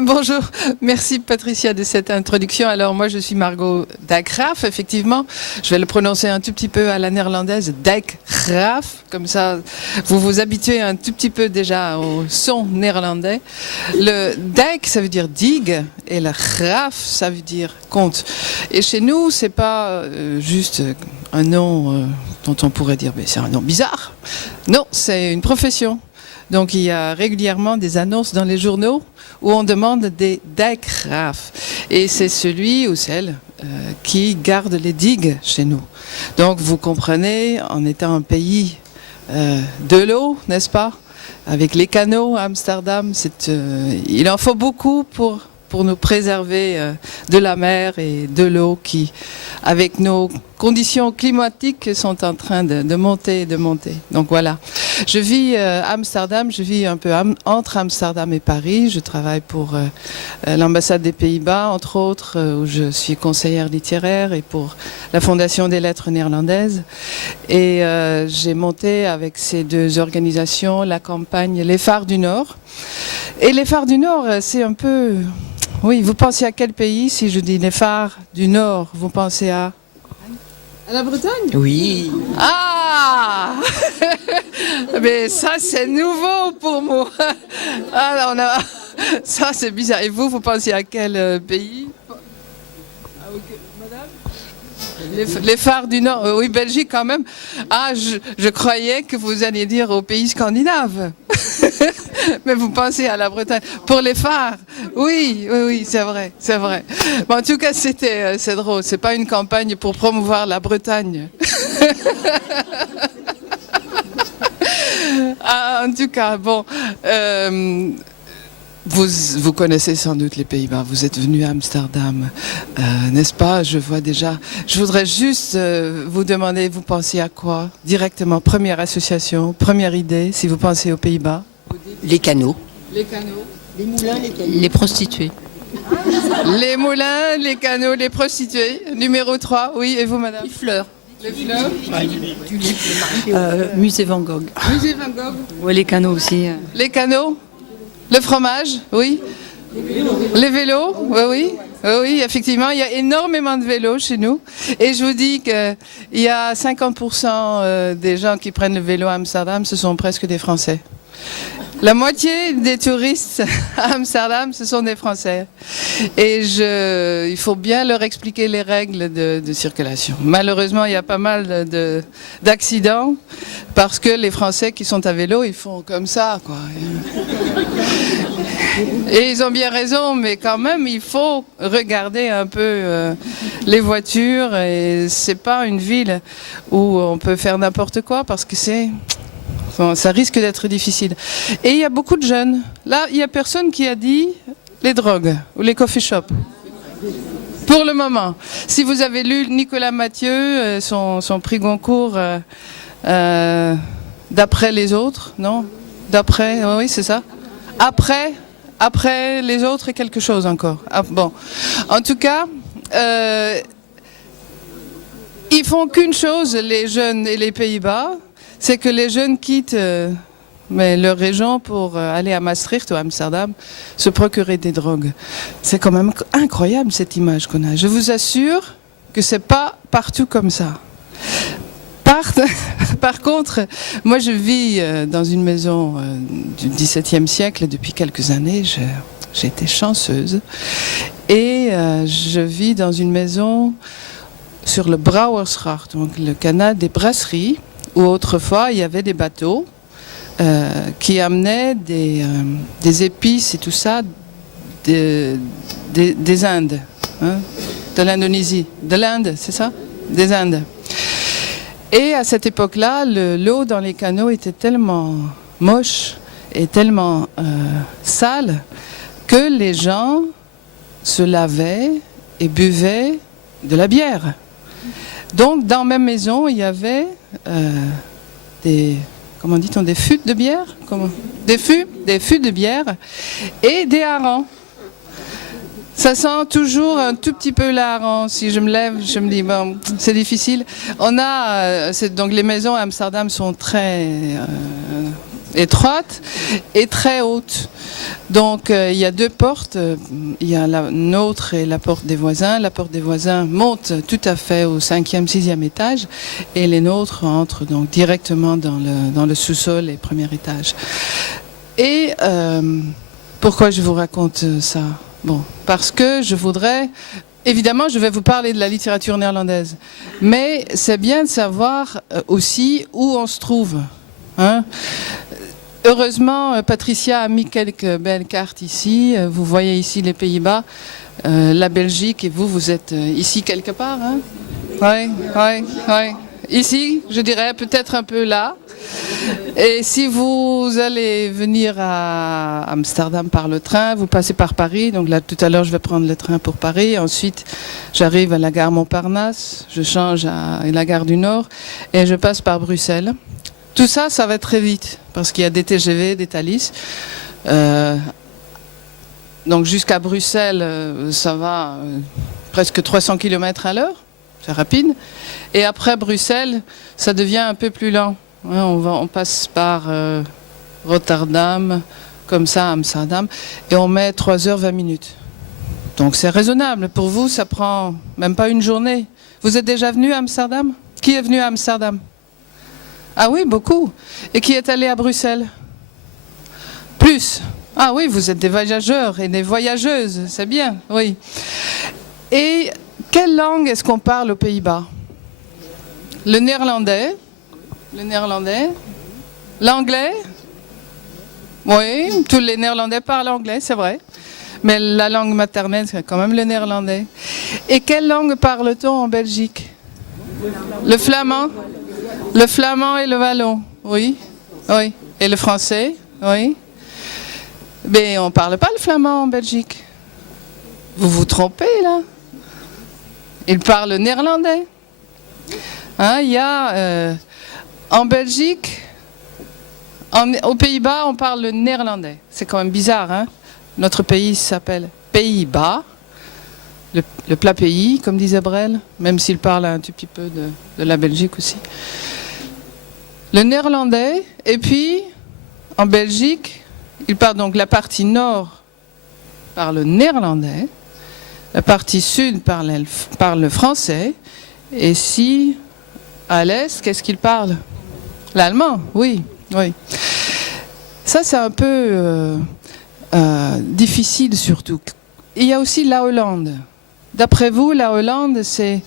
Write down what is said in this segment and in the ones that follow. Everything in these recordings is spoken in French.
Bonjour, merci Patricia de cette introduction. Alors moi je suis Margot Dijkgraaf, effectivement. Je vais le prononcer un tout petit peu à la néerlandaise, Dijkgraaf. Comme ça vous vous habituez un tout petit peu déjà au son néerlandais. Le dijk ça veut dire digue et le graaf ça veut dire comte. Et chez nous c'est pas juste un nom dont on pourrait dire mais c'est un nom bizarre. Non, c'est une profession. Donc il y a régulièrement des annonces dans les journaux où on demande des dijkgraaf. Et c'est celui ou celle qui garde les digues chez nous. Donc vous comprenez, en étant un pays de l'eau, n'est-ce pas? Avec les canaux à Amsterdam, il en faut beaucoup pour nous préserver de la mer et de l'eau qui, avec nos conditions climatiques, sont en train de monter et de monter. Donc voilà. Je vis à Amsterdam, je vis un peu entre Amsterdam et Paris. Je travaille pour l'ambassade des Pays-Bas, entre autres, où je suis conseillère littéraire et pour la Fondation des lettres néerlandaises. Et j'ai monté avec ces deux organisations la campagne Les Phares du Nord. Et les Phares du Nord, c'est un peu... Oui, vous pensez à quel pays? Si je dis les Phares du Nord, vous pensez à la Bretagne? Oui. Ah mais ça, c'est nouveau pour moi. Alors, ça, c'est bizarre. Et vous pensez à quel pays? Ah, okay. Madame? Les Phares du Nord, oui, Belgique quand même. Ah, je croyais que vous alliez dire aux pays scandinaves. Mais vous pensez à la Bretagne. Pour les phares, oui, c'est vrai, c'est vrai. Bon, en tout cas, c'est drôle. C'est pas une campagne pour promouvoir la Bretagne. Ah, en tout cas, bon. Vous connaissez sans doute les Pays-Bas, vous êtes venu à Amsterdam, n'est-ce pas? Je vois déjà. Je voudrais juste vous demander, vous pensez à quoi? Directement, première association, première idée, si vous pensez aux Pays-Bas. Les canaux. Les canaux. Les moulins, les canaux. Les prostituées. Les moulins, les canaux, les prostituées. Numéro 3, oui, et vous, madame? Les fleurs. Les fleurs. Musée Van Gogh. Musée Van Gogh. Oui, les canaux aussi. Les canaux. Le fromage, oui. Les vélos, oui, effectivement. Il y a énormément de vélos chez nous. Et je vous dis qu'il y a 50% des gens qui prennent le vélo à Amsterdam, ce sont presque des Français. La moitié des touristes à Amsterdam, ce sont des Français. Et il faut bien leur expliquer les règles de circulation. Malheureusement, il y a pas mal d'accidents parce que les Français qui sont à vélo, ils font comme ça, quoi. Et ils ont bien raison, mais quand même, il faut regarder un peu les voitures. Et c'est pas une ville où on peut faire n'importe quoi parce que ça risque d'être difficile. Et il y a beaucoup de jeunes. Là, il n'y a personne qui a dit les drogues ou les coffee shops. Pour le moment. Si vous avez lu Nicolas Mathieu, son prix Goncourt, d'après les autres, non? D'après, oui, c'est ça. Après les autres et quelque chose encore. Ah, bon. En tout cas, ils font qu'une chose, les jeunes et les Pays-Bas, c'est que les jeunes quittent leur région pour aller à Maastricht ou à Amsterdam se procurer des drogues. C'est quand même incroyable cette image qu'on a. Je vous assure que c'est pas partout comme ça. Par contre, moi je vis dans une maison du XVIIe siècle depuis quelques années. J'ai été chanceuse. Et je vis dans une maison sur le Brouwersgracht, donc le canal des brasseries, où autrefois il y avait des bateaux qui amenaient des épices et tout ça des Indes, hein, de l'Indonésie. De l'Inde, c'est ça? Des Indes. Et à cette époque-là, l'eau dans les canaux était tellement moche et tellement sale que les gens se lavaient et buvaient de la bière. Donc, dans ma maison, il y avait comment dit-on, des fûts de bière? Des fûts de bière et des harengs. Ça sent toujours un tout petit peu l'hareng. Si je me lève, je me dis, bon, c'est difficile. Donc les maisons à Amsterdam sont très étroite et très haute. Donc il y a deux portes, il y a la nôtre et la porte des voisins. La porte des voisins monte tout à fait au 5e, 6e étage et les nôtres entrent donc directement dans le sous-sol et premier étage. Et pourquoi je vous raconte ça? Bon, parce que je voudrais... Évidemment, je vais vous parler de la littérature néerlandaise, mais c'est bien de savoir aussi où on se trouve. Hein? Heureusement, Patricia a mis quelques belles cartes ici. Vous voyez ici les Pays-Bas, la Belgique, et vous êtes ici quelque part. Hein? Oui. Ici, je dirais peut-être un peu là. Et si vous allez venir à Amsterdam par le train, vous passez par Paris. Donc là, tout à l'heure, je vais prendre le train pour Paris. Ensuite, j'arrive à la gare Montparnasse. Je change à la gare du Nord et je passe par Bruxelles. Tout ça, ça va très vite parce qu'il y a des TGV, des Thalys. Donc jusqu'à Bruxelles, ça va presque 300 km à l'heure. C'est rapide. Et après Bruxelles, ça devient un peu plus lent. On passe par Rotterdam, comme ça, Amsterdam, et on met 3h20 minutes. Donc c'est raisonnable. Pour vous, ça prend même pas une journée. Vous êtes déjà venu à Amsterdam? Qui est venu à Amsterdam? Ah oui, beaucoup. Et qui est allé à Bruxelles? Plus. Ah oui, vous êtes des voyageurs et des voyageuses, c'est bien, oui. Et quelle langue est-ce qu'on parle aux Pays-Bas? Le néerlandais? L'anglais? Oui, tous les Néerlandais parlent anglais, c'est vrai. Mais la langue maternelle, c'est quand même le néerlandais. Et quelle langue parle-t-on en Belgique? Le flamand? Le flamand et le wallon, oui. Et le français, oui. Mais on ne parle pas le flamand en Belgique. Vous vous trompez, là. Ils parlent néerlandais. Hein, il y a... en Belgique, aux Pays-Bas, on parle le néerlandais. C'est quand même bizarre, hein? Notre pays s'appelle Pays-Bas, le plat pays, comme disait Brel, même s'il parle un tout petit peu de la Belgique aussi. Le néerlandais, et puis, en Belgique, il parle donc la partie nord parle le néerlandais, la partie sud parle le français, et si, à l'est, qu'est-ce qu'il parle? L'allemand, oui. Ça, c'est un peu difficile surtout. Il y a aussi la Hollande. D'après vous, la Hollande, c'est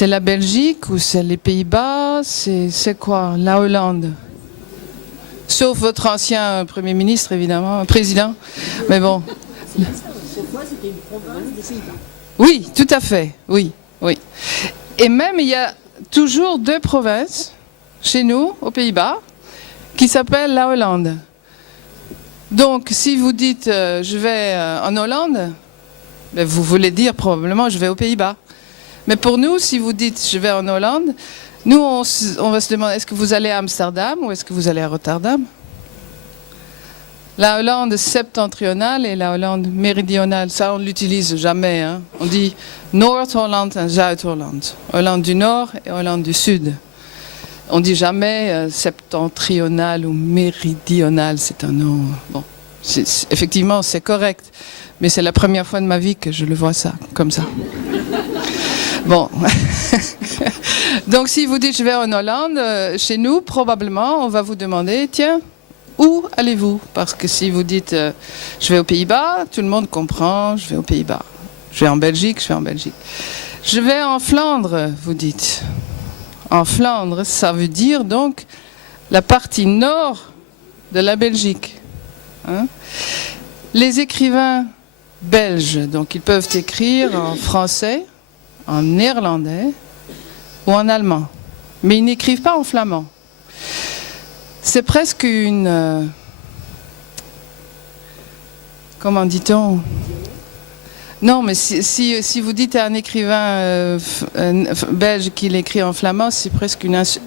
la Belgique ou c'est les Pays-Bas? C'est quoi, la Hollande? Sauf votre ancien Premier ministre, évidemment, président. Mais bon. Oui, tout à fait, oui. Et même, il y a toujours deux provinces, chez nous, aux Pays-Bas, qui s'appellent la Hollande. Donc, si vous dites je vais en Hollande, ben, vous voulez dire probablement je vais aux Pays-Bas. Mais pour nous, si vous dites je vais en Hollande, nous, on va se demander est-ce que vous allez à Amsterdam ou est-ce que vous allez à Rotterdam? La Hollande septentrionale et la Hollande méridionale, ça on ne l'utilise jamais. Hein. On dit Noord-Holland et Zuid-Holland. Hollande du Nord et Hollande du Sud. On ne dit jamais septentrional ou méridional, c'est un nom. Bon, effectivement, c'est correct, mais c'est la première fois de ma vie que je le vois ça, comme ça. Bon. Donc, si vous dites je vais en Hollande, chez nous, probablement, on va vous demander, tiens, où allez-vous? Parce que si vous dites je vais aux Pays-Bas, tout le monde comprend, je vais aux Pays-Bas. Je vais en Belgique, je vais en Belgique. Je vais en Flandre, vous dites. En Flandre, ça veut dire donc la partie nord de la Belgique. Hein? Les écrivains belges, donc ils peuvent écrire en français, en néerlandais ou en allemand. Mais ils n'écrivent pas en flamand. C'est presque une... comment dit-on? Non, mais si vous dites à un écrivain belge qu'il écrit en flamand, c'est presque une insult.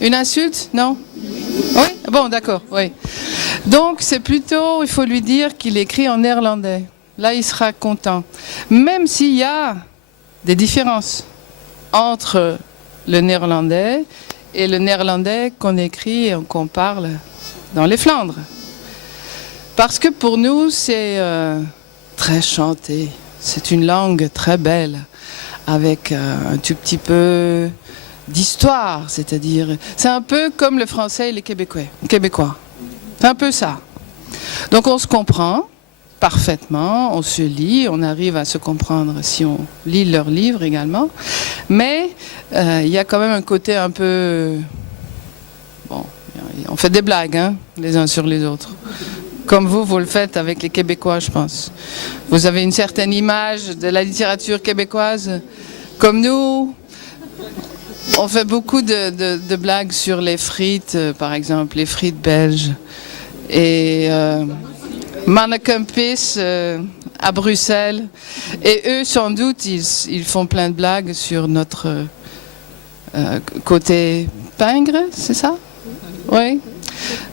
Une insulte, non? Oui? Bon, d'accord, oui. Donc, c'est plutôt, il faut lui dire qu'il écrit en néerlandais. Là, il sera content. Même s'il y a des différences entre le néerlandais et le néerlandais qu'on écrit et qu'on parle dans les Flandres. Parce que pour nous, c'est très chanté. C'est une langue très belle, avec un tout petit peu d'histoire, c'est-à-dire... C'est un peu comme le français et les Québécois. C'est un peu ça. Donc on se comprend parfaitement, on se lit, on arrive à se comprendre si on lit leurs livres également. Mais il y a quand même un côté un peu... Bon, on fait des blagues, hein, les uns sur les autres. Comme vous le faites avec les Québécois, je pense. Vous avez une certaine image de la littérature québécoise. Comme nous, on fait beaucoup de blagues sur les frites, par exemple, les frites belges. Et Mannekempis à Bruxelles. Et eux, sans doute, ils font plein de blagues sur notre côté pingre, c'est ça? Oui.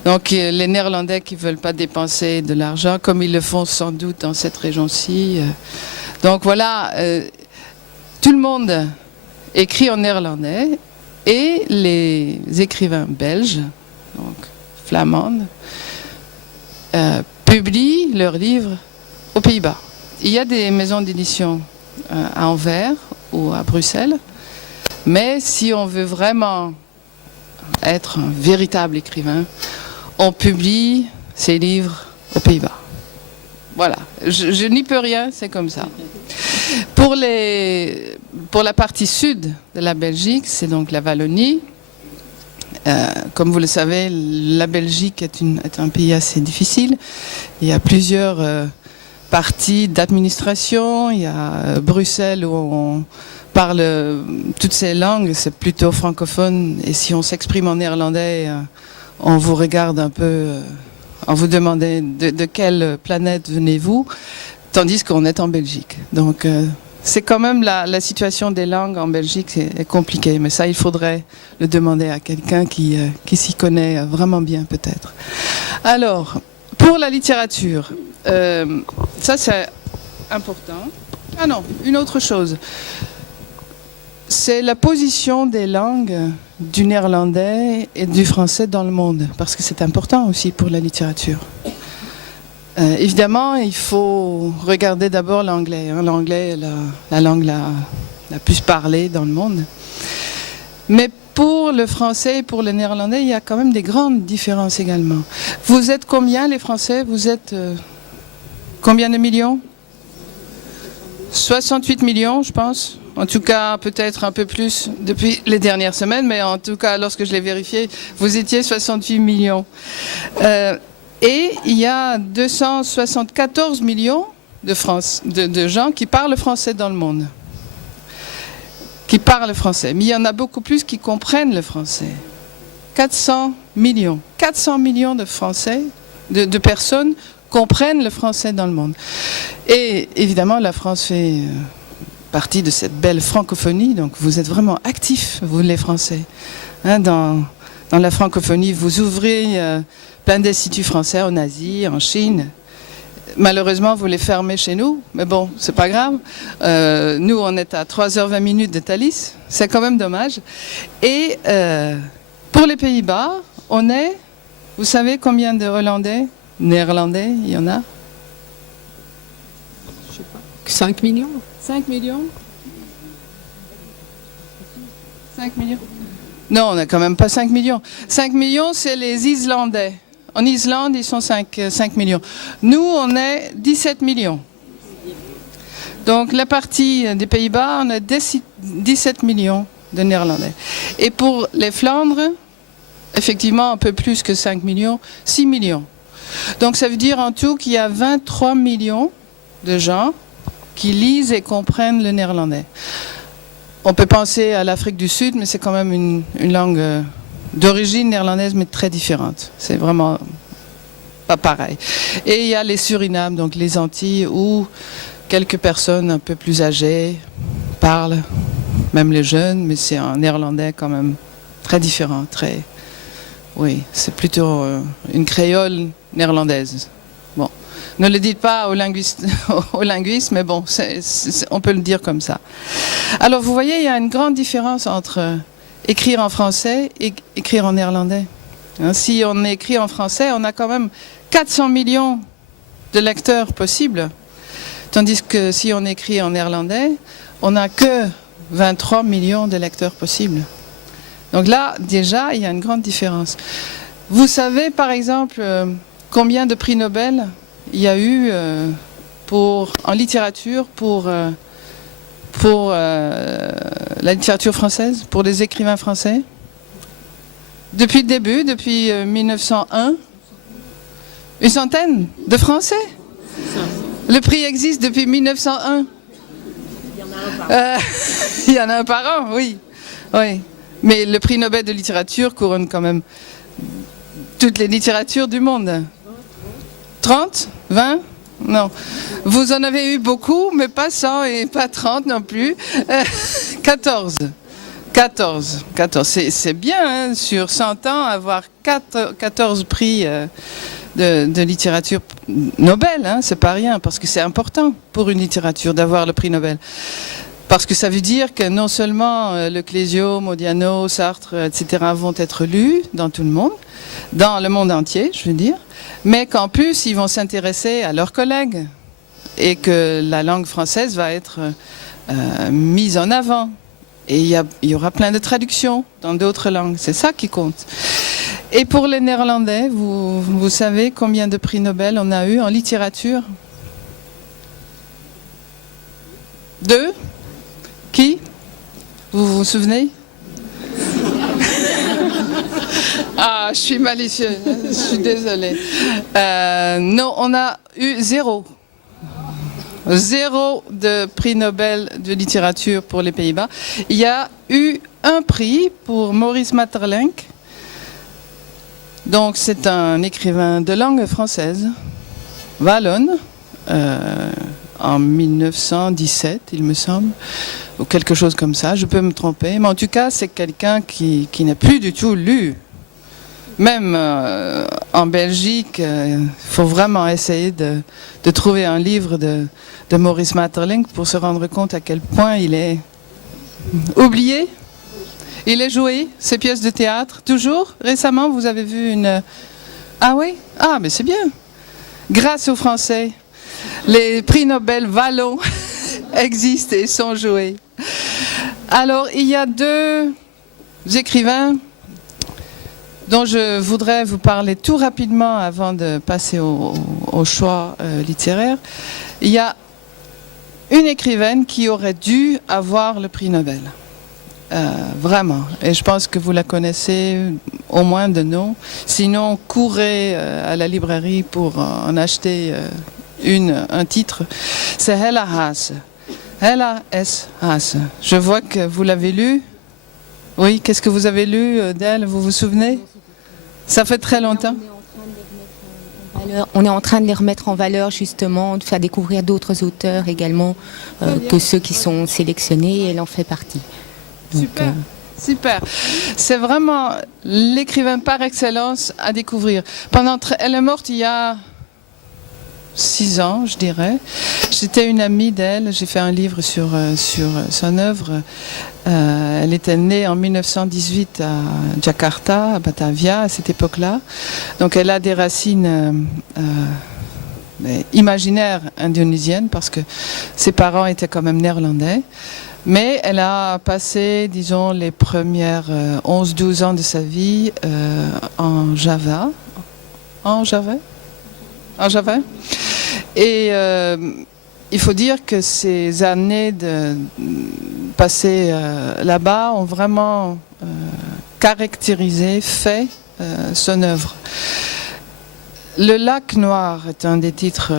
Donc les Néerlandais qui ne veulent pas dépenser de l'argent, comme ils le font sans doute dans cette région-ci. Donc voilà, tout le monde écrit en néerlandais et les écrivains belges, donc flamandes, publient leurs livres aux Pays-Bas. Il y a des maisons d'édition à Anvers ou à Bruxelles, mais si on veut vraiment être un véritable écrivain, on publie ses livres aux Pays-Bas. Voilà, je n'y peux rien, c'est comme ça. Pour la partie sud de la Belgique, c'est donc la Wallonie. Comme vous le savez, la Belgique est un pays assez difficile. Il y a plusieurs parties d'administration. Il y a Bruxelles où on parle toutes ces langues, c'est plutôt francophone. Et si on s'exprime en néerlandais, on vous regarde un peu, on vous demande de quelle planète venez-vous, tandis qu'on est en Belgique. Donc c'est quand même la situation des langues en Belgique est compliquée, mais ça il faudrait le demander à quelqu'un qui s'y connaît vraiment bien peut-être. Alors, pour la littérature, ça c'est important. Ah non, une autre chose. C'est la position des langues du néerlandais et du français dans le monde, parce que c'est important aussi pour la littérature. Évidemment, il faut regarder d'abord l'anglais. Hein. L'anglais est la langue la plus parlée dans le monde. Mais pour le français et pour le néerlandais, il y a quand même des grandes différences également. Vous êtes combien les Français? Vous êtes combien de millions? 68 millions, je pense. En tout cas, peut-être un peu plus depuis les dernières semaines, mais en tout cas, lorsque je l'ai vérifié, vous étiez 68 millions. Et il y a 274 millions de gens qui parlent français dans le monde. Qui parlent français. Mais il y en a beaucoup plus qui comprennent le français. 400 millions. 400 millions de Français, de personnes comprennent le français dans le monde. Et évidemment, la France fait partie de cette belle francophonie, donc vous êtes vraiment actifs, vous les Français. Hein, dans la francophonie, vous ouvrez plein d'instituts français en Asie, en Chine. Malheureusement, vous les fermez chez nous, mais bon, c'est pas grave. Nous, on est à 3h20 de Thalys, c'est quand même dommage. Et pour les Pays-Bas, on est, vous savez combien de Hollandais, Néerlandais, il y en a? Je sais pas. 5 millions? 5 millions? 5 millions? Non, on n'a quand même pas 5 millions. 5 millions, c'est les Islandais. En Islande, ils sont 5 millions. Nous, on est 17 millions. Donc, la partie des Pays-Bas, on a 17 millions de Néerlandais. Et pour les Flandres, effectivement, un peu plus que 5 millions, 6 millions. Donc, ça veut dire en tout qu'il y a 23 millions de gens qui lisent et comprennent le néerlandais. On peut penser à l'Afrique du Sud, mais c'est quand même une langue d'origine néerlandaise, mais très différente. C'est vraiment pas pareil. Et il y a les Suriname, donc les Antilles, où quelques personnes un peu plus âgées parlent, même les jeunes, mais c'est un néerlandais quand même très différent, très... Oui, c'est plutôt une créole néerlandaise. Bon, ne le dites pas aux linguistes, mais bon, on peut le dire comme ça. Alors, vous voyez, il y a une grande différence entre écrire en français et écrire en néerlandais. Hein, si on écrit en français, on a quand même 400 millions de lecteurs possibles. Tandis que si on écrit en néerlandais, on n'a que 23 millions de lecteurs possibles. Donc là, déjà, il y a une grande différence. Vous savez, par exemple, combien de prix Nobel il y a eu en littérature pour la littérature française, pour les écrivains français? Depuis le début, depuis 1901, une centaine de Français. Le prix existe depuis 1901. Il y en a un par an, oui. Oui. Mais le prix Nobel de littérature couronne quand même toutes les littératures du monde. 30? 20? Non. Vous en avez eu beaucoup, mais pas 100 et pas 30 non plus. 14. 14. C'est bien, hein, sur 100 ans, avoir 14 prix de littérature Nobel. Hein, c'est pas rien, parce que c'est important pour une littérature d'avoir le prix Nobel. Parce que ça veut dire que non seulement le Clésio, Modiano, Sartre, etc. vont être lus dans tout le monde, dans le monde entier, je veux dire, mais qu'en plus, ils vont s'intéresser à leurs collègues et que la langue française va être mise en avant. Et il y aura plein de traductions dans d'autres langues. C'est ça qui compte. Et pour les Néerlandais, vous savez combien de prix Nobel on a eu en littérature? 2? Qui? Vous vous souvenez? Ah, je suis malicieuse, je suis désolée. Non, on a eu 0. 0 de prix Nobel de littérature pour les Pays-Bas. Il y a eu un prix pour Maurice Maeterlinck. Donc c'est un écrivain de langue française, wallonne, en 1917, il me semble, ou quelque chose comme ça, je peux me tromper. Mais en tout cas, c'est quelqu'un qui n'a plus du tout lu. Même en Belgique, il faut vraiment essayer de trouver un livre de Maurice Maeterlinck pour se rendre compte à quel point il est oublié. Il est joué, ses pièces de théâtre, toujours. Récemment, vous avez vu une... Ah oui? Ah, mais c'est bien. Grâce aux Français, les prix Nobel wallons existent et sont joués. Alors, il y a 2 écrivains dont je voudrais vous parler tout rapidement avant de passer au choix littéraire. Il y a une écrivaine qui aurait dû avoir le prix Nobel. Vraiment. Et je pense que vous la connaissez au moins de nom. Sinon, courez à la librairie pour en acheter un titre. C'est Hella Haase. Hella S. Haase. Je vois que vous l'avez lu. Oui, qu'est-ce que vous avez lu d'elle? Vous vous souvenez? Ça fait très longtemps. On est en train de les remettre en valeur, justement, de faire découvrir d'autres auteurs également que ceux qui sont sélectionnés, et elle en fait partie. Donc, super, super. C'est vraiment l'écrivain par excellence à découvrir. Elle est morte il y a 6 ans, je dirais. J'étais une amie d'elle, j'ai fait un livre sur son œuvre. Elle était née en 1918 à Jakarta, à Batavia, à cette époque-là. Donc elle a des racines imaginaires indonésiennes parce que ses parents étaient quand même néerlandais. Mais elle a passé, disons, les premières 11-12 ans de sa vie en Java. En Java. Et il faut dire que ces années passées là-bas ont vraiment caractérisé, fait son œuvre. Le lac noir est un des titres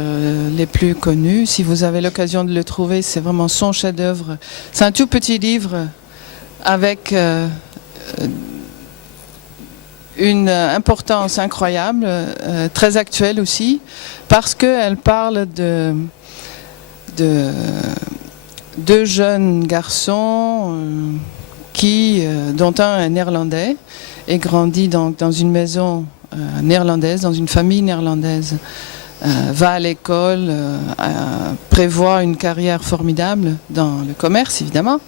les plus connus. Si vous avez l'occasion de le trouver, c'est vraiment son chef-d'œuvre. C'est un tout petit livre avec une importance incroyable, très actuelle aussi, parce qu'elle parle de 2 jeunes garçons dont un est néerlandais et grandit donc dans une maison néerlandaise, dans une famille néerlandaise, va à l'école, prévoit une carrière formidable dans le commerce évidemment,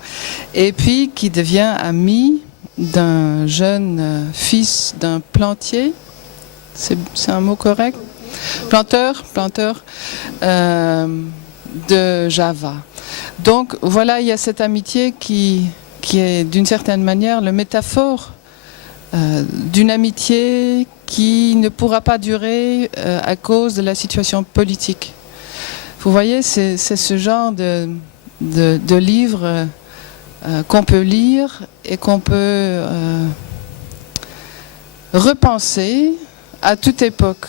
et puis qui devient ami d'un jeune fils d'un plantier, c'est un mot correct, planteur de Java. Donc voilà, il y a cette amitié qui est d'une certaine manière le métaphore d'une amitié qui ne pourra pas durer à cause de la situation politique. Vous voyez, c'est ce genre de livre qu'on peut lire et qu'on peut repenser à toute époque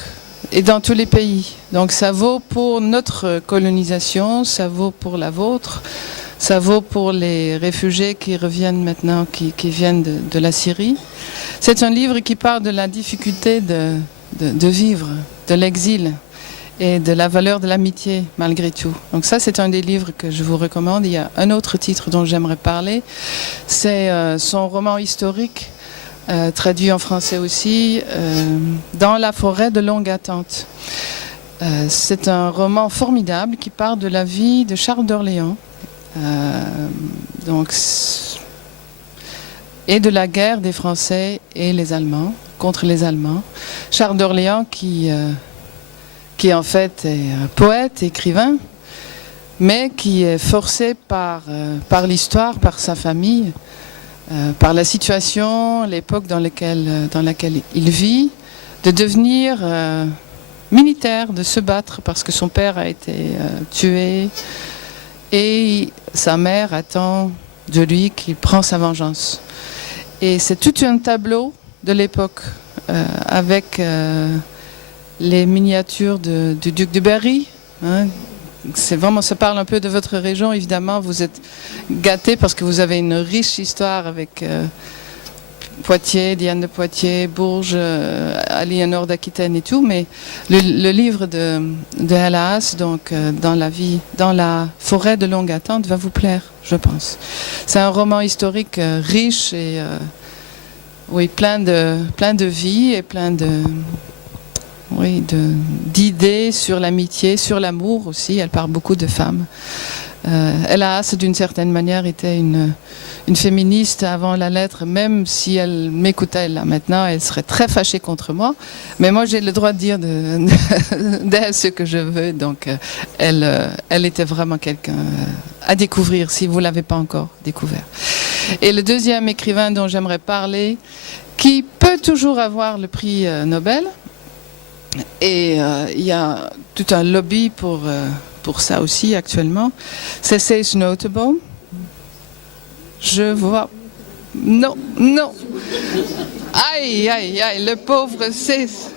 et dans tous les pays. Donc ça vaut pour notre colonisation, ça vaut pour la vôtre, ça vaut pour les réfugiés qui reviennent maintenant, qui viennent de la Syrie. C'est un livre qui parle de la difficulté de vivre, de l'exil et de la valeur de l'amitié malgré tout. Donc ça, c'est un des livres que je vous recommande. Il y a un autre titre dont j'aimerais parler. C'est son roman historique, traduit en français aussi, Dans la forêt de longue attente. C'est un roman formidable qui parle de la vie de Charles d'Orléans. Et de la guerre des Français et les Allemands, contre les Allemands. Charles d'Orléans qui en fait est un poète, écrivain, mais qui est forcé par l'histoire, par sa famille, par la situation, l'époque dans laquelle il vit, de devenir militaire, de se battre parce que son père a été tué et sa mère attend de lui qu'il prend sa vengeance. Et c'est tout un tableau de l'époque avec les miniatures du duc de Berry. Hein. C'est vraiment, ça parle un peu de votre région. Évidemment, vous êtes gâtés parce que vous avez une riche histoire avec Poitiers, Diane de Poitiers, Bourges, Aliénor d'Aquitaine et tout. Mais le livre de Halas, donc dans la forêt de longue attente, va vous plaire, je pense. C'est un roman historique riche et oui, plein de vie et plein d'idées sur l'amitié, sur l'amour aussi. Elle parle beaucoup de femmes. Halas, d'une certaine manière, était une féministe avant la lettre, même si elle m'écoutait là maintenant, elle serait très fâchée contre moi. Mais moi, j'ai le droit de dire d'elle ce que je veux. Donc, elle était vraiment quelqu'un à découvrir si vous ne l'avez pas encore découvert. Et le deuxième écrivain dont j'aimerais parler, qui peut toujours avoir le prix Nobel, et il y a tout un lobby pour ça aussi actuellement, c'est Seyss Notenboom. Je vois... Non. Aïe, le pauvre Seyss.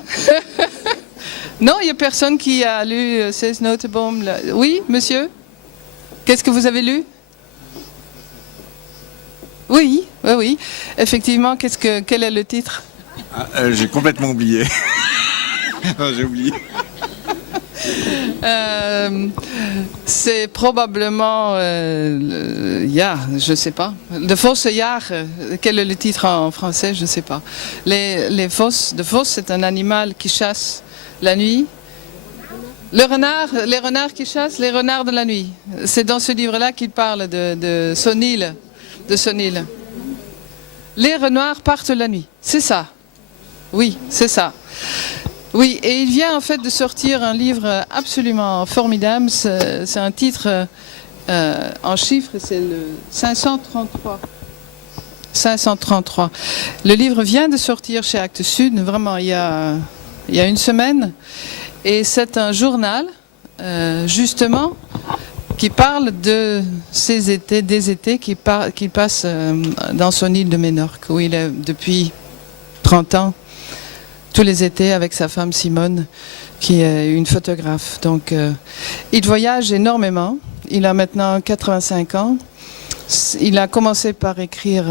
Non, il n'y a personne qui a lu Seyss Notenboom. Oui, monsieur? Qu'est-ce que vous avez lu? Oui. Effectivement, quel est le titre? J'ai complètement oublié. J'ai oublié. C'est probablement je sais pas. De Vosse Jaar, quel est le titre en français? Je sais pas. Les Vos, c'est un animal qui chasse la nuit. Les renards qui chassent, les renards de la nuit. C'est dans ce livre-là qu'il parle de Sonil. Les renards partent la nuit. C'est ça. Oui, c'est ça. Oui, et il vient en fait de sortir un livre absolument formidable. C'est un titre en chiffres, c'est le 533. 533. Le livre vient de sortir chez Actes Sud, vraiment il y a une semaine. Et c'est un journal, justement, qui parle de ces étés, des étés qu'il passe dans son île de Ménorque, où il est depuis 30 ans. Tous les étés avec sa femme Simone, qui est une photographe. Donc, il voyage énormément. Il a maintenant 85 ans. Il a commencé par écrire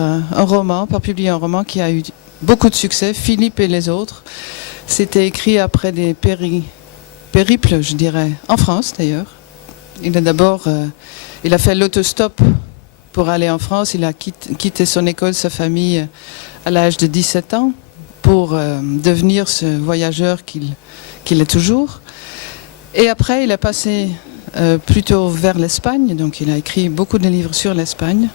par publier un roman qui a eu beaucoup de succès, Philippe et les autres. C'était écrit après des périples, je dirais, en France d'ailleurs. Il a fait l'autostop pour aller en France. Il a quitté son école, sa famille, à l'âge de 17 ans. Pour devenir ce voyageur qu'il est toujours. Et après, il est passé plutôt vers l'Espagne, donc il a écrit beaucoup de livres sur l'Espagne.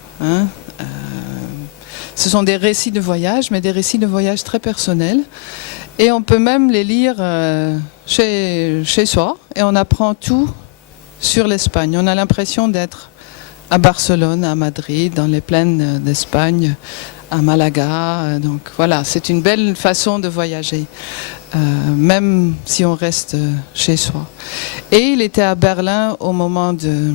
Ce sont des récits de voyage, mais des récits de voyage très personnels. Et on peut même les lire chez soi, et on apprend tout sur l'Espagne. On a l'impression d'être à Barcelone, à Madrid, dans les plaines d'Espagne, à Malaga. Donc voilà, c'est une belle façon de voyager, même si on reste chez soi. Et il était à Berlin au moment de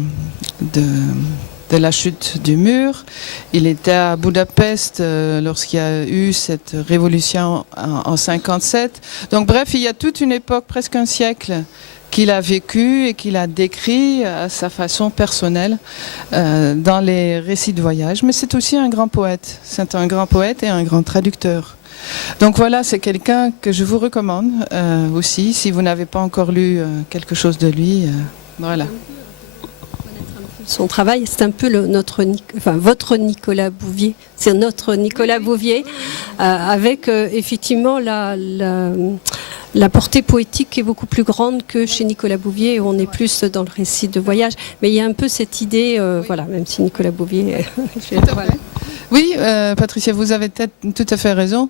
la chute du mur. Il était à Budapest lorsqu'il y a eu cette révolution en 57. Donc bref, il y a toute une époque, presque un siècle, qu'il a vécu et qu'il a décrit à sa façon personnelle dans les récits de voyage. Mais c'est aussi un grand poète. C'est un grand poète et un grand traducteur. Donc voilà, c'est quelqu'un que je vous recommande aussi, si vous n'avez pas encore lu quelque chose de lui. Voilà. Son travail, c'est un peu votre Nicolas Bouvier. C'est notre Nicolas Bouvier, avec effectivement la portée poétique qui est beaucoup plus grande que chez Nicolas Bouvier, où on est plus dans le récit de voyage. Mais il y a un peu cette idée, voilà, même si Nicolas Bouvier... voilà. Oui, Patricia, vous avez tout à fait raison.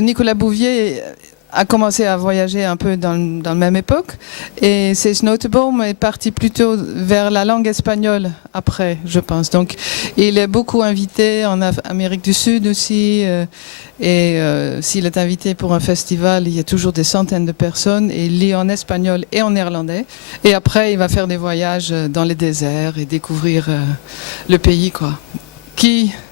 Nicolas Bouvier a commencé à voyager un peu dans la même époque, et Cees Notenboom est parti plutôt vers la langue espagnole après, je pense. Donc il est beaucoup invité en Amérique du Sud aussi, et s'il est invité pour un festival, il y a toujours des centaines de personnes, et il lit en espagnol et en néerlandais, et après il va faire des voyages dans les déserts et découvrir le pays, quoi.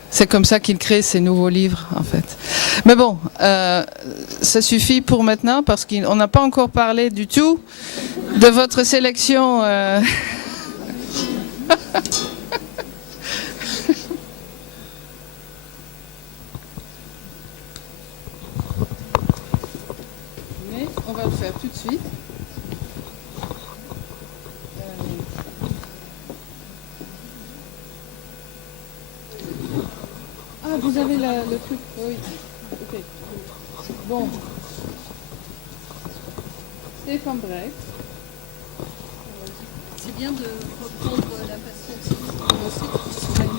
C'est comme ça qu'il crée ses nouveaux livres, en fait. Mais bon, ça suffit pour maintenant, parce qu'on n'a pas encore parlé du tout de votre sélection. Mais on va le faire tout de suite. Ah, vous avez le truc. Oui. Ok. Bon. Stefan Brecht. C'est bien de reprendre la façon de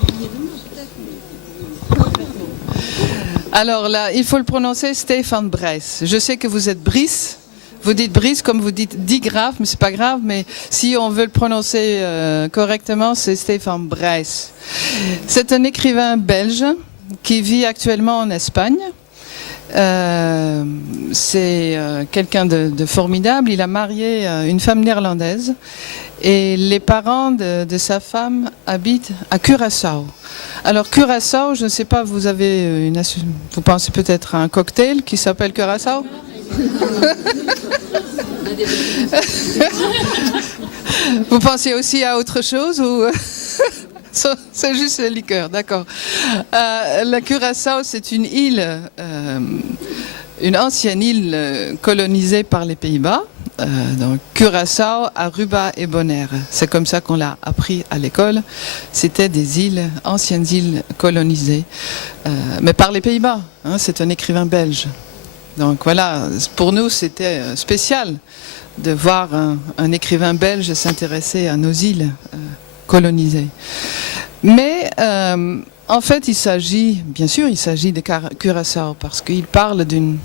Alors là, il faut le prononcer Stefan Brecht. Je sais que vous êtes Brice. Vous dites Brice comme vous dites Digraaf, mais c'est pas grave. Mais si on veut le prononcer correctement, c'est Stefan Brecht. C'est un écrivain belge qui vit actuellement en Espagne. C'est quelqu'un de formidable. Il a marié une femme néerlandaise, et les parents de sa femme habitent à Curaçao. Alors Curaçao, je ne sais pas, vous pensez peut-être à un cocktail qui s'appelle Curaçao? Vous pensez aussi à autre chose ou c'est juste la liqueur, d'accord. La Curaçao, c'est une île, une ancienne île colonisée par les Pays-Bas. Donc Curaçao, Aruba et Bonaire. C'est comme ça qu'on l'a appris à l'école. C'était des îles, anciennes îles colonisées, mais par les Pays-Bas. Hein, c'est un écrivain belge. Donc voilà, pour nous c'était spécial de voir un écrivain belge s'intéresser à nos îles colonisées. Mais en fait, il s'agit de Curaçao, parce qu'il parle de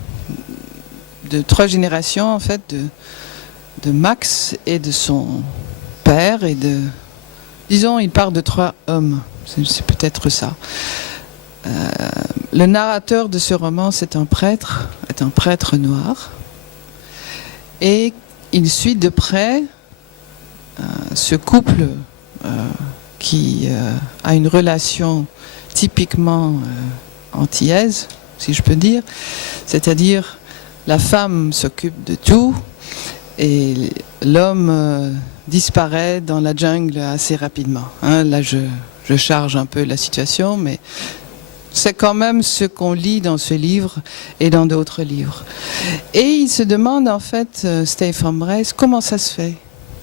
3 générations en fait, de Max et de son père, et disons, il parle de 3 hommes. C'est peut-être ça. Le narrateur de ce roman, c'est un prêtre noir, et il suit de près ce couple qui a une relation typiquement antillaise, si je peux dire, c'est-à-dire la femme s'occupe de tout et l'homme disparaît dans la jungle assez rapidement. Hein, là, je charge un peu la situation, mais c'est quand même ce qu'on lit dans ce livre et dans d'autres livres. Et il se demande en fait, Stefan Brecht, comment ça se fait?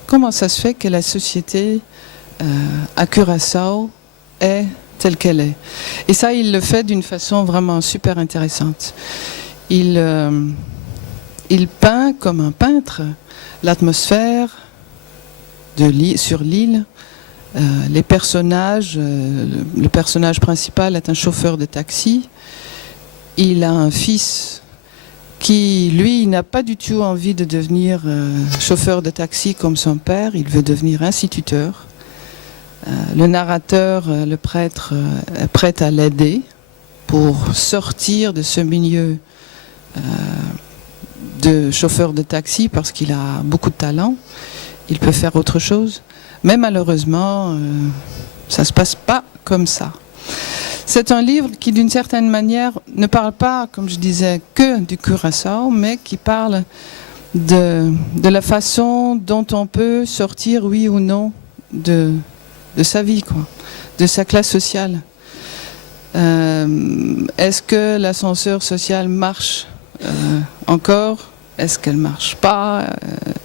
Comment ça se fait que la société à Curaçao est telle qu'elle est? Et ça, il le fait d'une façon vraiment super intéressante. Il peint comme un peintre l'atmosphère sur l'île, les personnages. Le personnage principal est un chauffeur de taxi. Il a un fils qui, lui, n'a pas du tout envie de devenir chauffeur de taxi comme son père. Il veut devenir instituteur. Le narrateur, le prêtre, est prêt à l'aider pour sortir de ce milieu de chauffeur de taxi parce qu'il a beaucoup de talent. Il peut faire autre chose. Mais malheureusement, ça ne se passe pas comme ça. C'est un livre qui, d'une certaine manière, ne parle pas, comme je disais, que du Curaçao, mais qui parle de la façon dont on peut sortir, oui ou non, de sa vie, quoi, de sa classe sociale. Est-ce que l'ascenseur social marche encore? Est-ce qu'elle ne marche pas?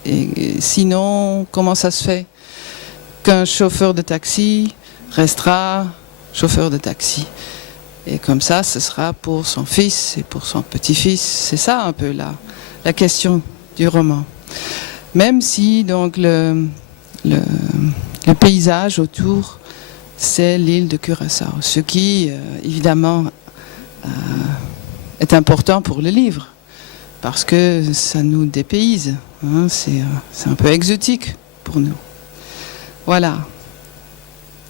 Et sinon, comment ça se fait qu'un chauffeur de taxi restera chauffeur de taxi? Et comme ça, ce sera pour son fils et pour son petit-fils. C'est ça un peu la question du roman. Même si donc le paysage autour, c'est l'île de Curaçao. Ce qui, évidemment, est important pour le livre. Parce que ça nous dépayse. Hein, c'est un peu exotique pour nous. Voilà.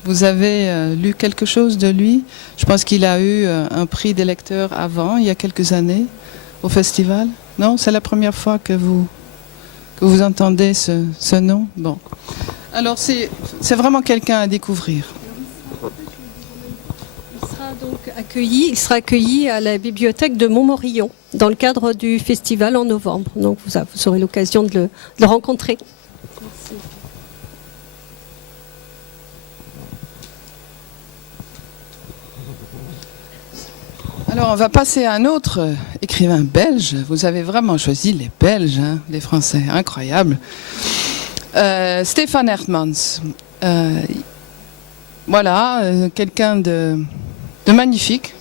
Vous avez lu quelque chose de lui? Je pense qu'il a eu un prix des lecteurs avant, il y a quelques années, au festival. Non, c'est la première fois que vous entendez ce nom. Bon. Alors c'est vraiment quelqu'un à découvrir. Il sera accueilli à la bibliothèque de Montmorillon dans le cadre du festival en novembre. Donc vous aurez l'occasion de le rencontrer. Merci. Alors on va passer à un autre écrivain belge. Vous avez vraiment choisi les Belges, hein, les Français, incroyable. Stéphane Hermans. Voilà, quelqu'un de magnifique.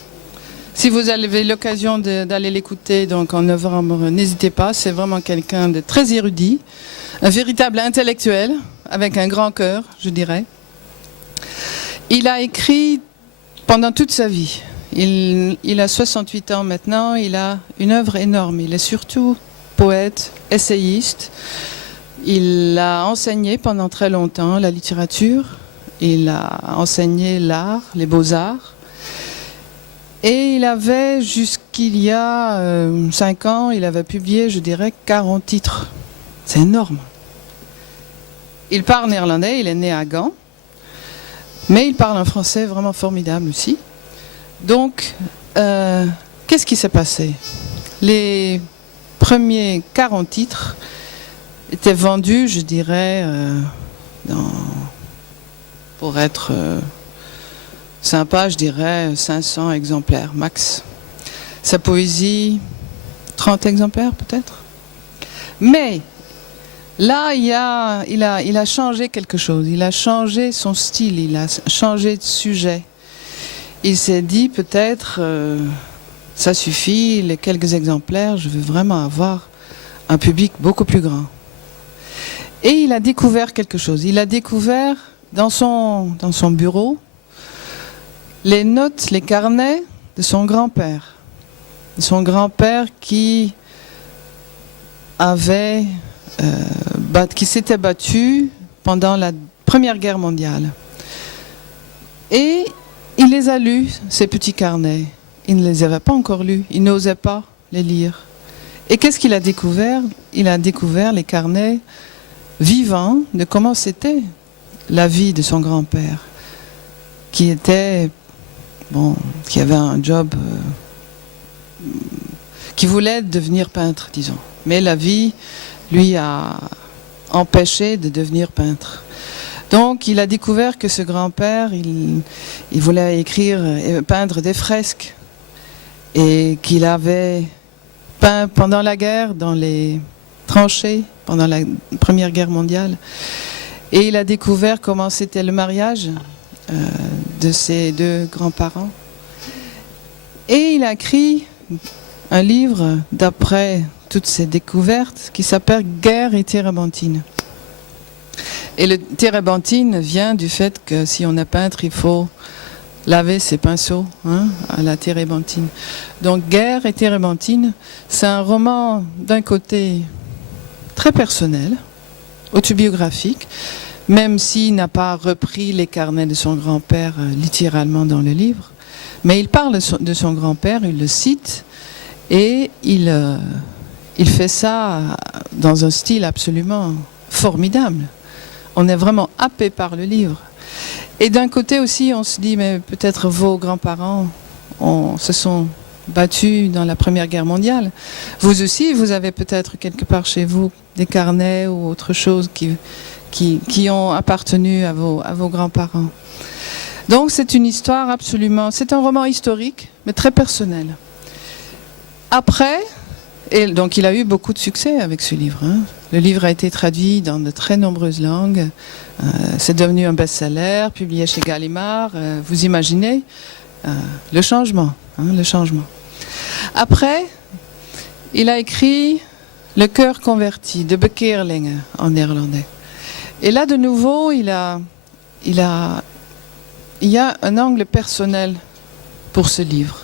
Si vous avez l'occasion d'aller l'écouter donc en novembre, n'hésitez pas. C'est vraiment quelqu'un de très érudit, un véritable intellectuel avec un grand cœur, je dirais. Il a écrit pendant toute sa vie. Il a 68 ans maintenant. Il a une œuvre énorme. Il est surtout poète, essayiste. Il a enseigné pendant très longtemps la littérature. Il a enseigné l'art, les beaux-arts. Et il avait, jusqu'il y a 5 ans, il avait publié, je dirais, 40 titres. C'est énorme. Il parle néerlandais, il est né à Gand. Mais il parle un français vraiment formidable aussi. Donc, qu'est-ce qui s'est passé? Les premiers 40 titres étaient vendus, je dirais, pour être sympa, je dirais 500 exemplaires max. Sa poésie, 30 exemplaires peut-être. Mais là, il a changé quelque chose. Il a changé son style, il a changé de sujet. Il s'est dit peut-être, ça suffit, les quelques exemplaires, je veux vraiment avoir un public beaucoup plus grand. Et il a découvert quelque chose. Il a découvert dans son bureau les notes, les carnets de son grand-père. Son grand-père qui s'était battu pendant la Première Guerre mondiale. Et il les a lus, ces petits carnets. Il ne les avait pas encore lus, il n'osait pas les lire. Et qu'est-ce qu'il a découvert? Il a découvert les carnets vivants de comment c'était la vie de son grand-père, qui avait un job, qui voulait devenir peintre, disons. Mais la vie lui a empêché de devenir peintre. Donc il a découvert que ce grand-père, il voulait peindre des fresques, et qu'il avait peint pendant la guerre, dans les tranchées, pendant la Première Guerre mondiale. Et il a découvert comment c'était le mariage de ses deux grands-parents. Et il a écrit un livre d'après toutes ces découvertes qui s'appelle Guerre et térébenthine. Et le térébenthine vient du fait que si on est peintre, il faut laver ses pinceaux à la térébenthine. Donc Guerre et térébenthine, c'est un roman d'un côté très personnel, autobiographique, même s'il n'a pas repris les carnets de son grand-père littéralement dans le livre. Mais il parle de son grand-père, il le cite, et il fait ça dans un style absolument formidable. On est vraiment happé par le livre. Et d'un côté aussi, on se dit, mais peut-être vos grands-parents se sont battus dans la Première Guerre mondiale. Vous aussi, vous avez peut-être quelque part chez vous des carnets ou autre chose qui ont appartenu à vos grands-parents. Donc c'est une histoire absolument... C'est un roman historique, mais très personnel. Après, et donc il a eu beaucoup de succès avec ce livre. Le livre a été traduit dans de très nombreuses langues. C'est devenu un best-seller, publié chez Gallimard. Vous imaginez le changement, le changement. Après, il a écrit Le cœur converti, de Bekeerlinge en néerlandais. Et là, de nouveau, il y a un angle personnel pour ce livre.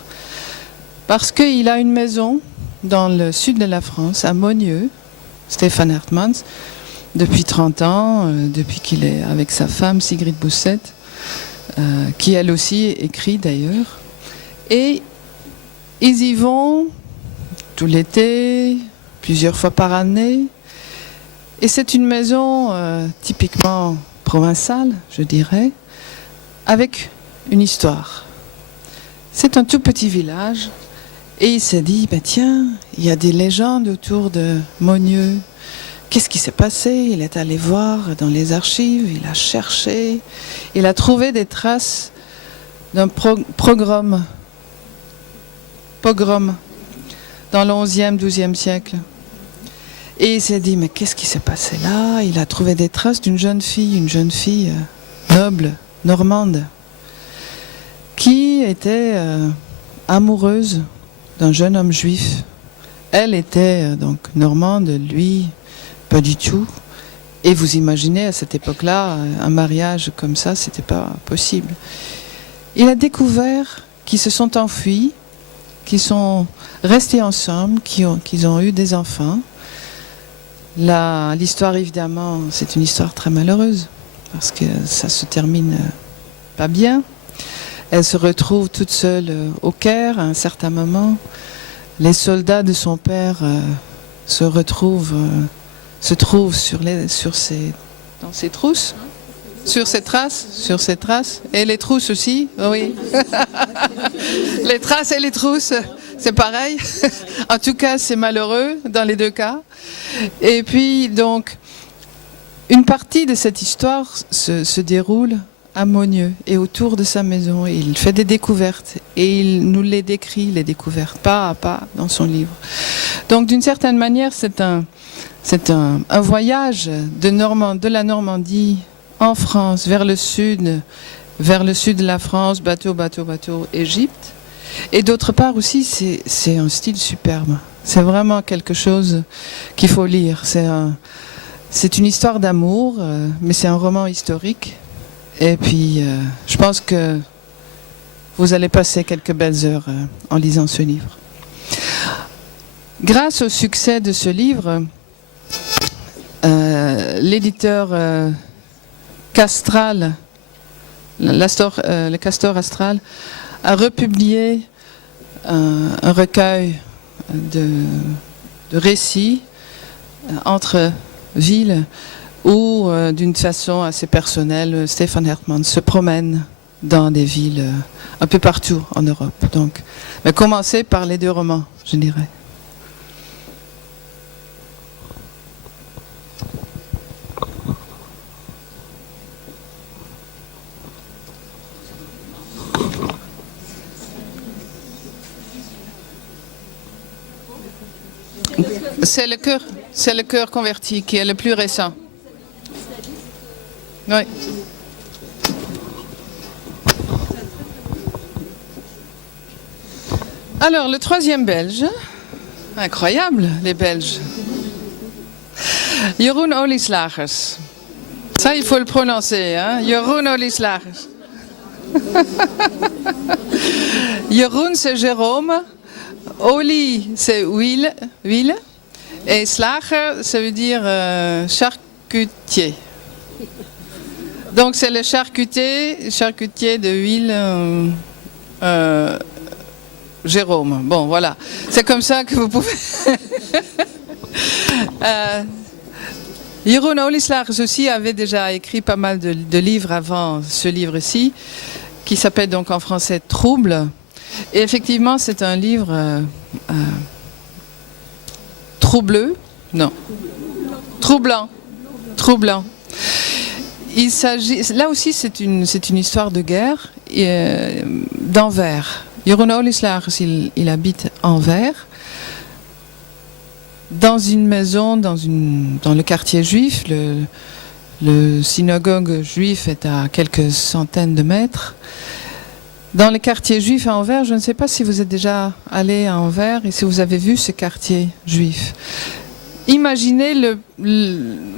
Parce qu'il a une maison dans le sud de la France, à Monnieu, Stéphane Hertmans, depuis 30 ans, depuis qu'il est avec sa femme Sigrid Bousset, qui elle aussi écrit d'ailleurs. Et ils y vont tout l'été, plusieurs fois par année. Et c'est une maison typiquement provençale, je dirais, avec une histoire. C'est un tout petit village. Et il s'est dit, tiens, il y a des légendes autour de Monnieu. Qu'est-ce qui s'est passé? Il est allé voir dans les archives, il a cherché, il a trouvé des traces d'un pogrom dans le 11e, 12e siècle. Et il s'est dit, mais qu'est-ce qui s'est passé là? Il a trouvé des traces d'une jeune fille noble, normande, qui était amoureuse d'un jeune homme juif. Elle était donc normande, lui, pas du tout. Et vous imaginez, à cette époque-là, un mariage comme ça, c'était pas possible. Il a découvert qu'ils se sont enfuis, qu'ils sont restés ensemble, qu'ils ont eu des enfants. L'histoire, évidemment, c'est une histoire très malheureuse, parce que ça se termine pas bien. Elle se retrouve toute seule au Caire à un certain moment. Les soldats de son père se trouvent dans ses trousses, sur ses traces, et les trousses aussi, oui. Les traces et les trousses, c'est pareil. En tout cas, c'est malheureux dans les deux cas. Et puis, donc, une partie de cette histoire se déroule à Monnieu et autour de sa maison. Et il fait des découvertes et il nous les décrit, les découvertes, pas à pas dans son livre. Donc, d'une certaine manière, c'est un voyage de la Normandie en France, vers le sud de la France, bateau, Égypte. Et d'autre part aussi, c'est un style superbe. C'est vraiment quelque chose qu'il faut lire. C'est une histoire d'amour, mais c'est un roman historique. Et puis, je pense que vous allez passer quelques belles heures en lisant ce livre. Grâce au succès de ce livre, l'éditeur Castral, le Castor Astral, a republié un recueil de récits entre villes où, d'une façon assez personnelle, Stéphane Hertmans se promène dans des villes un peu partout en Europe. Donc, mais commencer par les deux romans, je dirais. C'est le cœur converti qui est le plus récent. Oui. Alors, le troisième Belge, incroyable, les Belges. Jeroen Olieslagers. Ça, il faut le prononcer. Hein? Jeroen Olieslagers. Jeroen, c'est Jérôme. Oli, c'est huile. Et slager, ça veut dire charcutier. Donc c'est le charcutier de huile Jérôme. Bon, voilà. C'est comme ça que vous pouvez... Jeroen Olieslagers aussi avait déjà écrit pas mal de livres avant ce livre-ci, qui s'appelle donc en français Trouble. Et effectivement, c'est un livre troubleux, non, troublant. Il s'agit, là aussi, c'est une histoire de guerre d'Anvers. Jeroen Olieslagers, il habite Anvers, dans une maison, dans le quartier juif. Le synagogue juif est à quelques centaines de mètres. Dans le quartier juif à Anvers, je ne sais pas si vous êtes déjà allé à Anvers et si vous avez vu ce quartier juif. Imaginez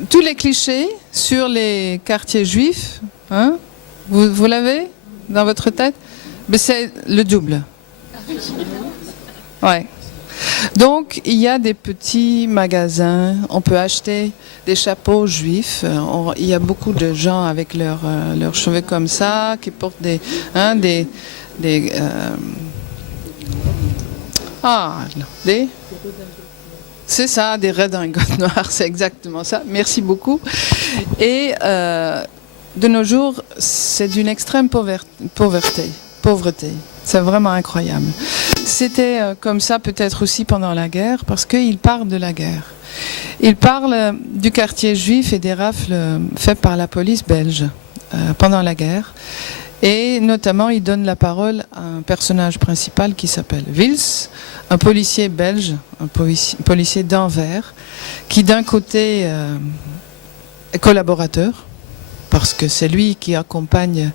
tous les clichés sur les quartiers juifs. Hein? Vous l'avez dans votre tête? Mais c'est le double. Ouais. Donc, il y a des petits magasins, on peut acheter des chapeaux juifs. Il y a beaucoup de gens avec leurs cheveux comme ça, qui portent c'est ça, des redingotes noires, c'est exactement ça. Merci beaucoup. Et de nos jours, c'est d'une extrême pauvreté. C'est vraiment incroyable. C'était comme ça peut-être aussi pendant la guerre, parce qu'il parle de la guerre. Il parle du quartier juif et des rafles faites par la police belge pendant la guerre. Et notamment, il donne la parole à un personnage principal qui s'appelle Wils, un policier belge, un policier d'Anvers, qui d'un côté est collaborateur, parce que c'est lui qui accompagne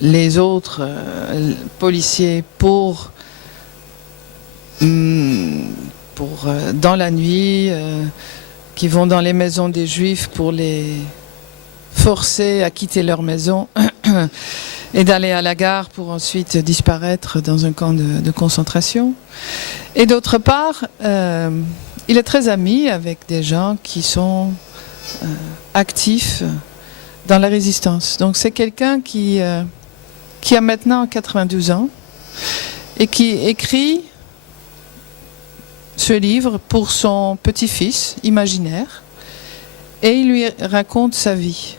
les autres policiers pour dans la nuit, qui vont dans les maisons des Juifs pour les forcer à quitter leur maison et d'aller à la gare pour ensuite disparaître dans un camp de concentration. Et d'autre part, il est très ami avec des gens qui sont actifs dans la résistance. Donc c'est quelqu'un qui a maintenant 92 ans et qui écrit ce livre pour son petit-fils imaginaire et il lui raconte sa vie.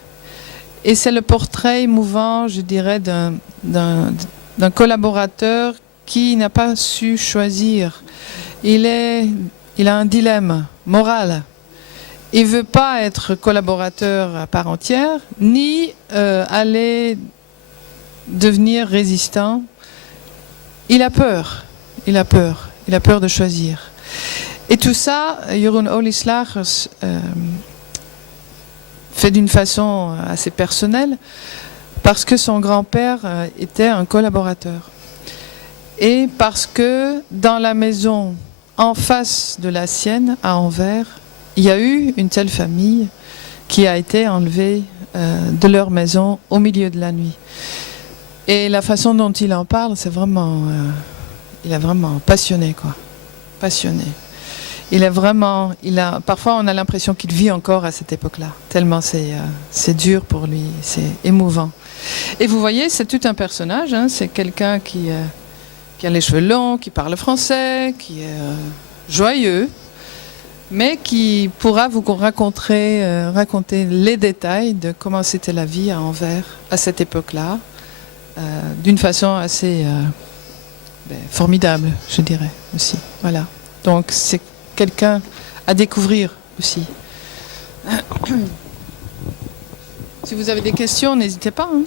Et c'est le portrait émouvant, je dirais, d'un collaborateur qui n'a pas su choisir. Il a un dilemme moral. Il ne veut pas être collaborateur à part entière, ni aller devenir résistant. Il a peur de choisir. Et tout ça, Jeroen Olieslagers fait d'une façon assez personnelle, parce que son grand-père était un collaborateur. Et parce que dans la maison en face de la sienne, à Anvers, il y a eu une telle famille qui a été enlevée de leur maison au milieu de la nuit. Et la façon dont il en parle, c'est vraiment... il est vraiment passionné, quoi. Passionné. Parfois, on a l'impression qu'il vit encore à cette époque-là. Tellement c'est dur pour lui, c'est émouvant. Et vous voyez, c'est tout un personnage. Hein, c'est quelqu'un qui a les cheveux longs, qui parle français, qui est joyeux, mais qui pourra vous raconter les détails de comment c'était la vie à Anvers à cette époque-là, d'une façon assez formidable, je dirais aussi. Voilà. Donc c'est quelqu'un à découvrir aussi. Si vous avez des questions, n'hésitez pas. Hein.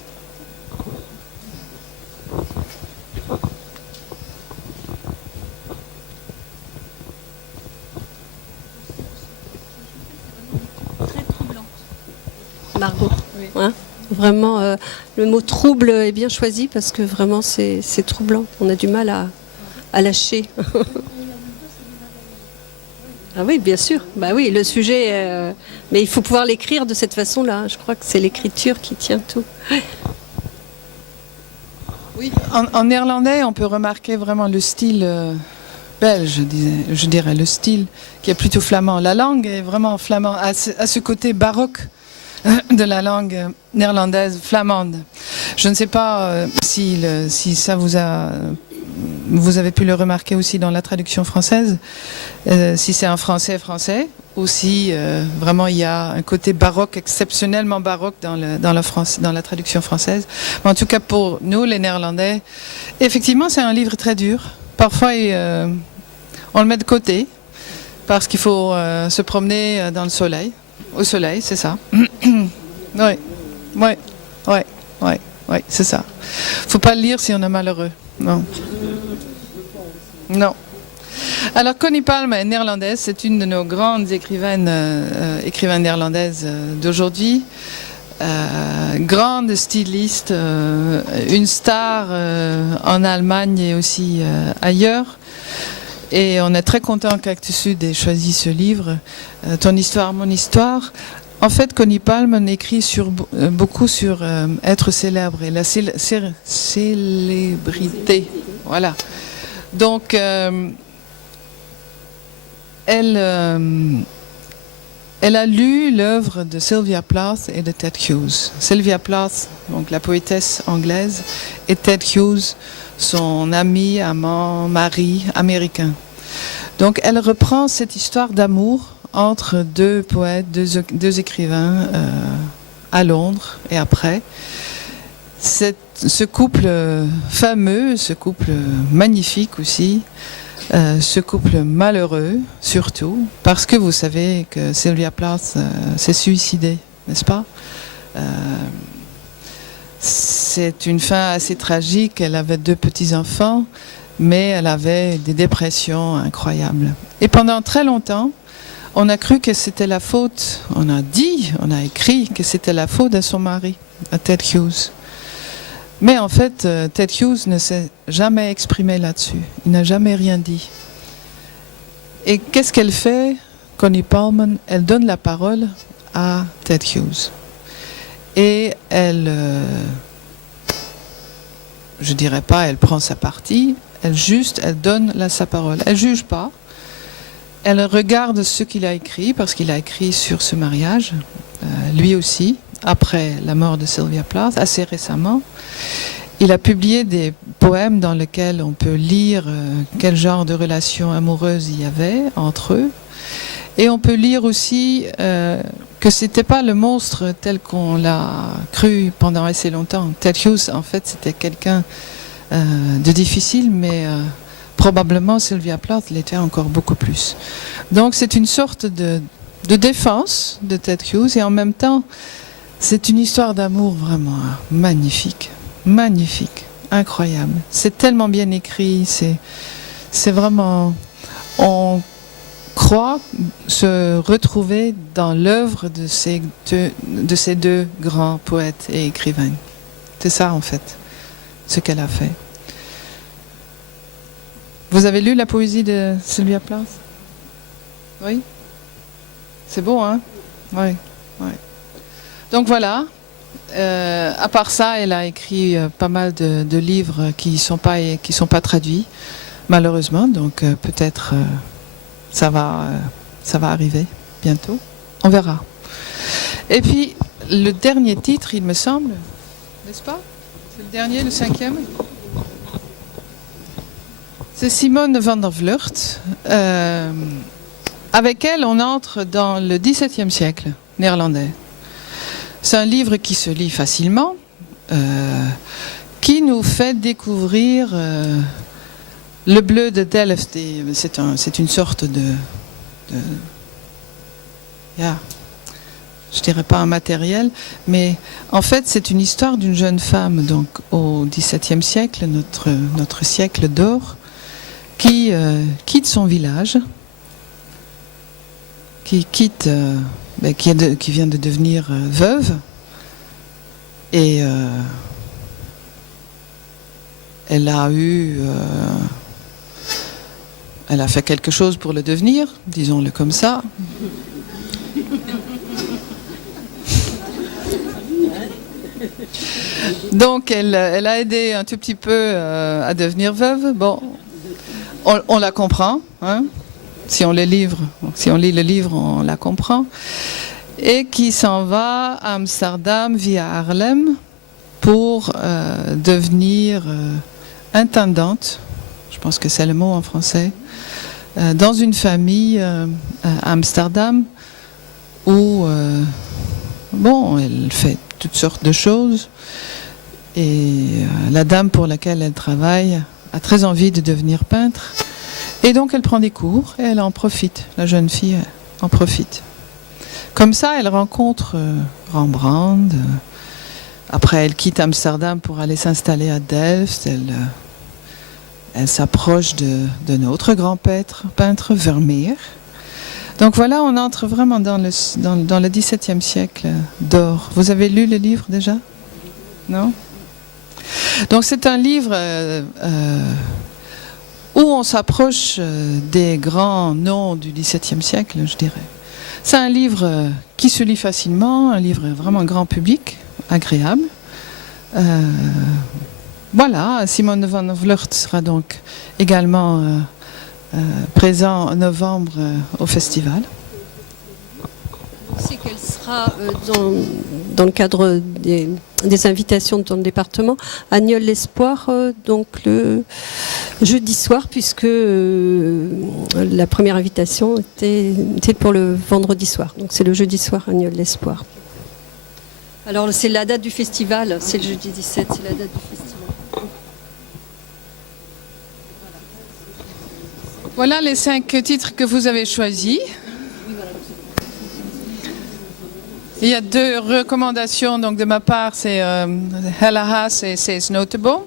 Très troublante. Margot. Oui. Hein, vraiment, le mot trouble est bien choisi parce que vraiment c'est troublant. On a du mal à lâcher. Ah oui, bien sûr. Bah oui, le sujet. Mais il faut pouvoir l'écrire de cette façon-là. Je crois que c'est l'écriture qui tient tout. Oui, en néerlandais, on peut remarquer vraiment le style belge, je dirais, le style qui est plutôt flamand. La langue est vraiment flamand, à ce côté baroque de la langue néerlandaise flamande. Je ne sais pas si ça vous avez pu le remarquer aussi dans la traduction française, si c'est un français ou si vraiment il y a un côté baroque, exceptionnellement baroque dans la traduction française. Mais en tout cas pour nous, les Néerlandais, effectivement c'est un livre très dur. Parfois on le met de côté parce qu'il faut se promener dans le soleil. Au soleil, c'est ça. Oui, c'est ça. Faut pas le lire si on est malheureux. Non. Non. Alors Connie Palme est néerlandaise, c'est une de nos grandes écrivaines néerlandaises d'aujourd'hui. Grande styliste, une star en Allemagne et aussi ailleurs. Et on est très content qu'Actes Sud ait choisi ce livre, Ton histoire, mon histoire. En fait, Connie Palme écrit beaucoup sur être célèbre et la célébrité. Voilà. Donc, elle a lu l'œuvre de Sylvia Plath et de Ted Hughes. Sylvia Plath, donc la poétesse anglaise, et Ted Hughes, son ami, amant, mari américain. Donc elle reprend cette histoire d'amour entre deux poètes, deux écrivains à Londres et après. Ce couple fameux, ce couple magnifique aussi, ce couple malheureux surtout, parce que vous savez que Sylvia Plath s'est suicidée, n'est-ce pas? C'est une fin assez tragique. Elle avait 2 petits-enfants, mais elle avait des dépressions incroyables. Et pendant très longtemps, on a cru que c'était la faute, on a écrit que c'était la faute de son mari, à Ted Hughes. Mais en fait, Ted Hughes ne s'est jamais exprimé là-dessus. Il n'a jamais rien dit. Et qu'est-ce qu'elle fait, Connie Palme? Elle donne la parole à Ted Hughes. Et elle, je dirais pas, elle prend sa partie, elle donne sa parole. Elle juge pas. Elle regarde ce qu'il a écrit, parce qu'il a écrit sur ce mariage, lui aussi, après la mort de Sylvia Plath, assez récemment. Il a publié des poèmes dans lesquels on peut lire quel genre de relation amoureuse il y avait entre eux. Et on peut lire aussi que c'était pas le monstre tel qu'on l'a cru pendant assez longtemps. Ted Hughes, en fait, c'était quelqu'un de difficile, mais probablement Sylvia Plath l'était encore beaucoup plus. Donc c'est une sorte de défense de Ted Hughes et en même temps, c'est une histoire d'amour vraiment magnifique, incroyable. C'est tellement bien écrit, c'est vraiment... On croit se retrouver dans l'œuvre de ces deux grands poètes et écrivains. C'est ça, en fait, ce qu'elle a fait. Vous avez lu la poésie de Sylvia Plath? Oui? C'est beau, hein? Oui. Donc voilà. À part ça, elle a écrit pas mal de livres qui sont pas traduits, malheureusement. Donc peut-être... ça va arriver bientôt. On verra. Et puis, le dernier titre, il me semble, n'est-ce pas? C'est le dernier, le 5e. C'est Simone van der Vlucht. Avec elle, on entre dans le XVIIe siècle néerlandais. C'est un livre qui se lit facilement, qui nous fait découvrir... le bleu de Delft, c'est une sorte je dirais pas un matériel, mais en fait c'est une histoire d'une jeune femme, donc au XVIIe siècle, notre siècle d'or, qui quitte son village, qui vient de devenir veuve, et elle a eu elle a fait quelque chose pour le devenir, disons-le comme ça. Donc elle a aidé un tout petit peu à devenir veuve. Bon, on la comprend, hein, si on lit le livre, on la comprend. Et qui s'en va à Amsterdam via Haarlem pour devenir intendante, je pense que c'est le mot en français, dans une famille à Amsterdam où bon, elle fait toutes sortes de choses et la dame pour laquelle elle travaille a très envie de devenir peintre et donc elle prend des cours et elle en profite, la jeune fille en profite. Comme ça, elle rencontre Rembrandt. Après, elle quitte Amsterdam pour aller s'installer à Delft. Elle s'approche de notre grand peintre Vermeer. Donc voilà, on entre vraiment dans le XVIIe siècle d'or. Vous avez lu le livre déjà? Non? Donc c'est un livre où on s'approche des grands noms du XVIIe siècle, je dirais. C'est un livre qui se lit facilement, un livre vraiment grand public, agréable. Voilà, Simone van Vlucht sera donc également présent en novembre au festival. C'est qu'elle sera dans le cadre des invitations dans le département à Nieul-l'Espoir, donc le jeudi soir, puisque la première invitation était pour le vendredi soir. Donc c'est le jeudi soir à Nieul-l'Espoir. Alors c'est la date du festival, c'est le jeudi 17, c'est la date du festival. Voilà les 5 titres que vous avez choisis. Il y a 2 recommandations donc de ma part, c'est Hella Haas et Says Notable.